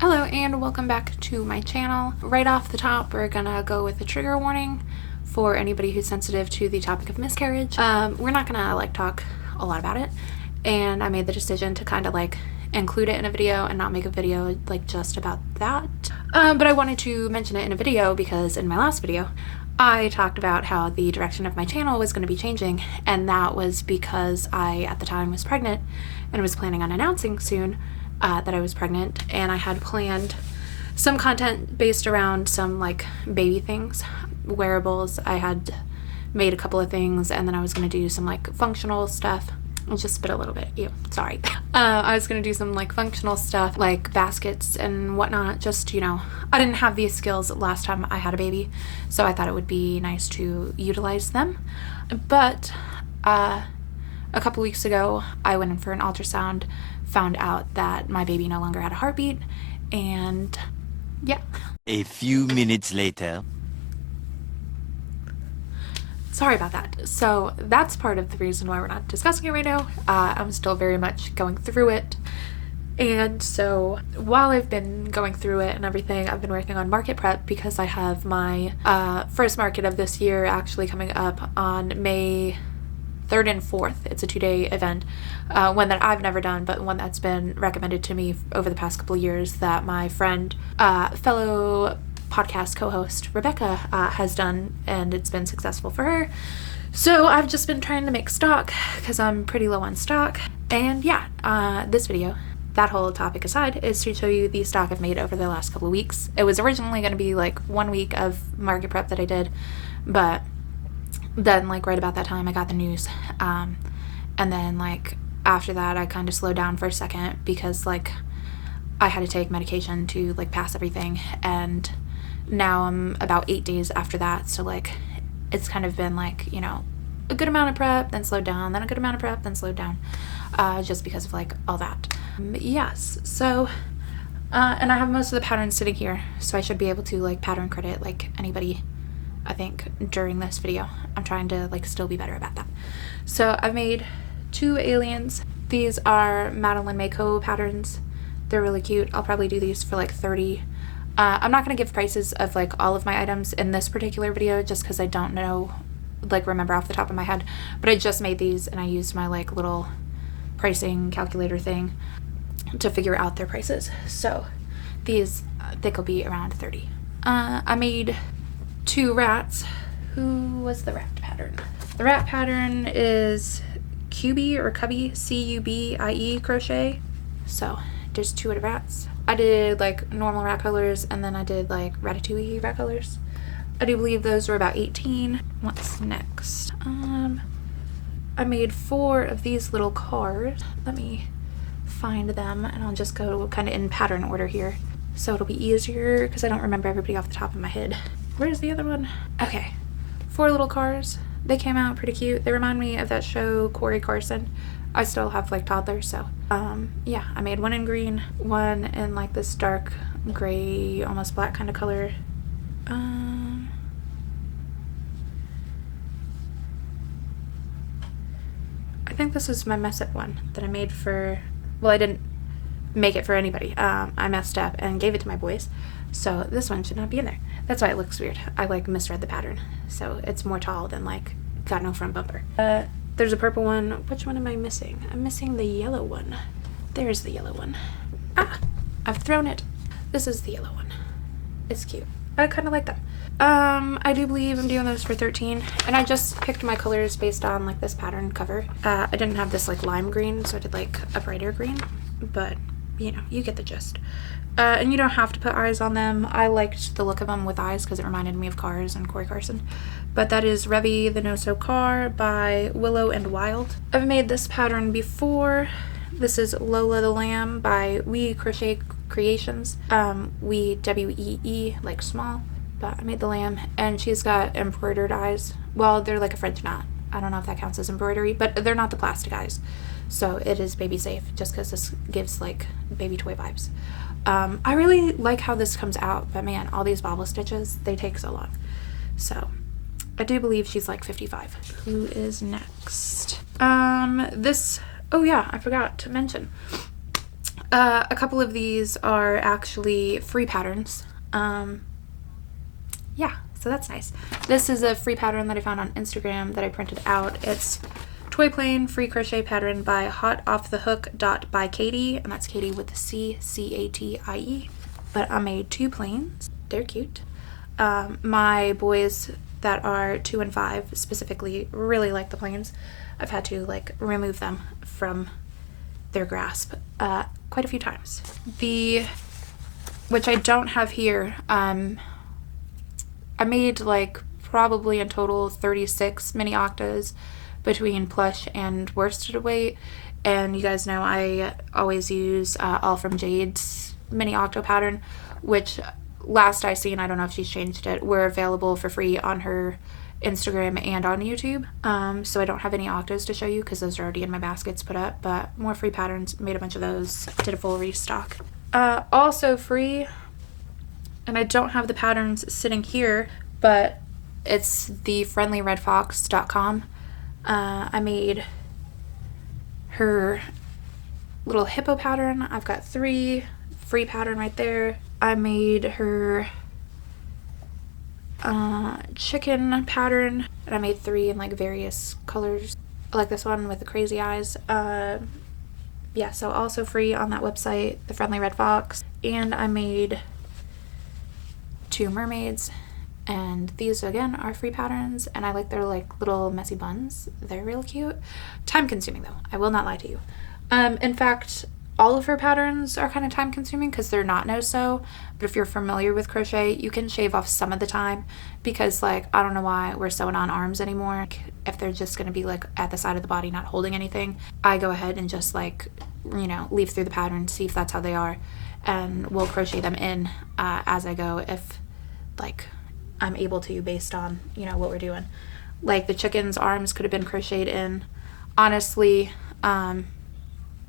Hello and welcome back to my channel. Right off the top, we're gonna go with a trigger warning for anybody who's sensitive to the topic of miscarriage. We're not gonna talk a lot about it, and I made the decision to kind of include it in a video and not make a video just about that. But I wanted to mention it in a video because in my last video I talked about how the direction of my channel was going to be changing, and that was because I at the time was pregnant and was planning on announcing soon that I was pregnant, and I had planned some content based around some baby things, wearables. I had made a couple of things, and then I was going to do some functional stuff. I'll just spit a little bit. Ew, sorry. I was going to do some functional stuff like baskets and whatnot. Just, I didn't have these skills last time I had a baby, so I thought it would be nice to utilize them. But a couple weeks ago, I went in for an ultrasound, found out that my baby no longer had a heartbeat, and yeah. A few minutes later. Sorry about that. So that's part of the reason why we're not discussing it right now. I'm still very much going through it. And so while I've been going through it and everything, I've been working on market prep because I have my first market of this year actually coming up on May 3rd and 4th. It's a 2-day event, one that I've never done, but one that's been recommended to me over the past couple of years that my friend, fellow podcast co-host Rebecca has done, and it's been successful for her. So I've just been trying to make stock because I'm pretty low on stock. And yeah, this video, that whole topic aside, is to show you the stock I've made over the last couple of weeks. It was originally going to be 1 week of market prep that I did, but then right about that time I got the news, and then after that I kind of slowed down for a second because I had to take medication to pass everything, and now I'm about 8 days after that, so it's kind of been a good amount of prep, then slowed down, then a good amount of prep, then slowed down, just because of all that. Yes, so and I have most of the patterns sitting here, so I should be able to pattern credit anybody, I think, during this video. I'm trying to still be better about that. So I've made 2 aliens. These are Madeline Mako patterns. They're really cute. I'll probably do these for 30. I'm not going to give prices of all of my items in this particular video just because I don't know, remember off the top of my head, but I just made these and I used my little pricing calculator thing to figure out their prices. So these I think will be around 30. I made 2 rats. Who was the rat pattern? The rat pattern is Cubie or Cubby, Cubie crochet. So there's 2 of the rats. I did normal rat colors, and then I did Ratatouille rat colors. I do believe those were about 18. What's next? I made 4 of these little cards. Let me find them, and I'll just go kind of in pattern order here, so it'll be easier because I don't remember everybody off the top of my head. Where's the other one? Okay, 4 little cars. They came out pretty cute. They remind me of that show, Corey Carson. I still have toddlers, so yeah, I made 1 in green, 1 in this dark gray, almost black kind of color. I think this is my mess up one that I made for, well, I didn't make it for anybody. I messed up and gave it to my boys, so this one should not be in there. That's why it looks weird. I misread the pattern, so it's more tall than got no front bumper. There's a purple one. Which one am I missing? I'm missing the yellow one. There's the yellow one. Ah, I've thrown it. This is the yellow one. It's cute. I kind of like them. I do believe I'm doing those for 13, and I just picked my colors based on this pattern cover. I didn't have this lime green, so I did a brighter green, but you get the gist. And you don't have to put eyes on them. I liked the look of them with eyes because it reminded me of Cars and Corey Carson. But that is Revy the No-So Car by Willow and Wild. I've made this pattern before. This is Lola the Lamb by We Crochet Creations. We, W-E-E, small. But I made the lamb, and she's got embroidered eyes. Well, they're a French knot. I don't know if that counts as embroidery, but they're not the plastic eyes. So it is baby safe, just because this gives baby toy vibes. I really like how this comes out, but man, all these bobble stitches, they take so long. So I do believe she's 55. Who is next? This, oh yeah, I forgot to mention. A couple of these are actually free patterns. Yeah, so that's nice. This is a free pattern that I found on Instagram that I printed out. It's Toy Plane Free Crochet Pattern by hotoffthehook.by Katie, and that's Katie with the C, C-A-T-I-E. But I made 2 planes. They're cute. My boys that are 2 and 5 specifically really like the planes. I've had to like remove them from their grasp quite a few times. Which I don't have here, I made like probably in total 36 mini octas between plush and worsted weight, and you guys know I always use All From Jade's mini octo pattern, which last I seen, I don't know if she's changed it, were available for free on her Instagram and on YouTube. So I don't have any octos to show you because those are already in my baskets put up, but more free patterns, made a bunch of those, did a full restock. Also free, and I don't have the patterns sitting here, but it's the friendlyredfox.com. I made her little hippo pattern. I've got 3 free pattern right there. I made her chicken pattern, and I made 3 in like various colors. I like this one with the crazy eyes. Yeah, so also free on that website, the Friendly Red Fox. And I made 2 mermaids, and these again are free patterns, and I like their like little messy buns. They're real cute. Time consuming though, I will not lie to you. In fact, all of her patterns are kind of time consuming because they're not no-sew, but if you're familiar with crochet, you can shave off some of the time, because like I don't know why we're sewing on arms anymore. If they're just going to be like at the side of the body not holding anything, I go ahead and just like, you know, leaf through the pattern, see if that's how they are, and we'll crochet them in as I go if like I'm able to, based on, you know, what we're doing. Like the chicken's arms could have been crocheted in. Honestly,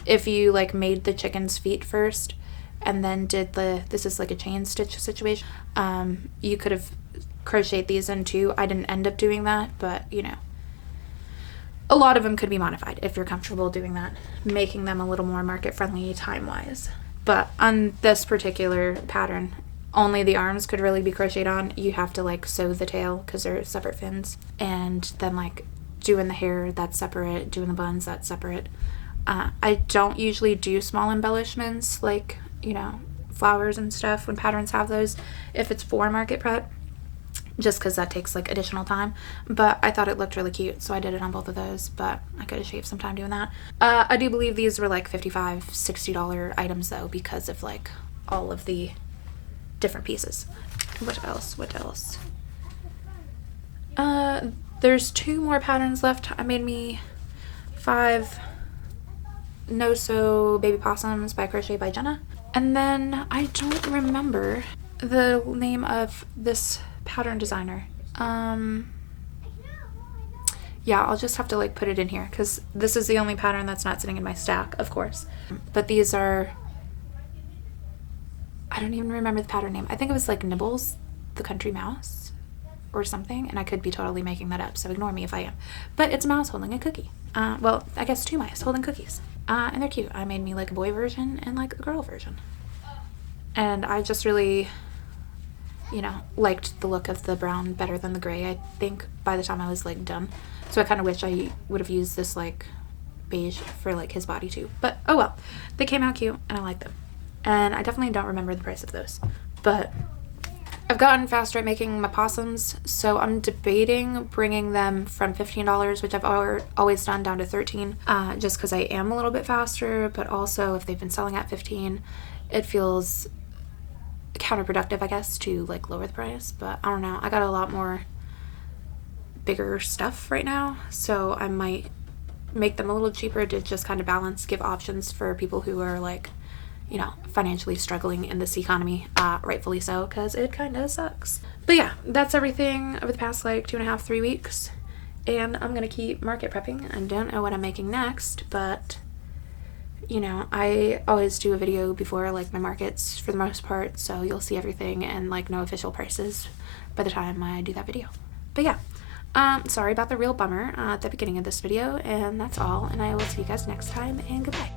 if you like made the chicken's feet first and then did this is like a chain stitch situation, you could have crocheted these in too. I didn't end up doing that, but you know, a lot of them could be modified if you're comfortable doing that, making them a little more market friendly time wise. But on this particular pattern, only the arms could really be crocheted on. You have to like sew the tail because they're separate fins, and then like doing the hair, that's separate, doing the buns, that's separate. I don't usually do small embellishments like, you know, flowers and stuff when patterns have those if it's for market prep, just because that takes like additional time. But I thought it looked really cute, so I did it on both of those, but I could have shaved some time doing that. I do believe these were like $55, $60 items though, because of like all of the different pieces. What else? There's 2 more patterns left. I made me 5 no-sew baby possums by Crochet by Jenna. And then I don't remember the name of this pattern designer. Yeah, I'll just have to like put it in here because this is the only pattern that's not sitting in my stack, of course. But these are, I don't even remember the pattern name. I think it was like Nibbles, the country mouse or something, and I could be totally making that up, so ignore me if I am. But it's a mouse holding a cookie. Well, I guess 2 mice holding cookies. And they're cute. I made me like a boy version and like a girl version. And I just really, you know, liked the look of the brown better than the gray, I think, by the time I was like done. So I kind of wish I would have used this like beige for like his body too. But oh well, they came out cute and I like them. And I definitely don't remember the price of those. But I've gotten faster at making my possums, so I'm debating bringing them from $15, which I've always done, down to $13, just because I am a little bit faster, but also if they've been selling at $15, it feels counterproductive, I guess, to like lower the price. But I don't know, I got a lot more bigger stuff right now, so I might make them a little cheaper to just kind of balance, give options for people who are like, you know, financially struggling in this economy, rightfully so, because it kind of sucks. But yeah, that's everything over the past like 2.5, 3 weeks, and I'm gonna keep market prepping. I don't know what I'm making next, but you know, I always do a video before like my markets for the most part, so you'll see everything and like no official prices by the time I do that video. But yeah, sorry about the real bummer at the beginning of this video, and that's all, and I will see you guys next time, and goodbye.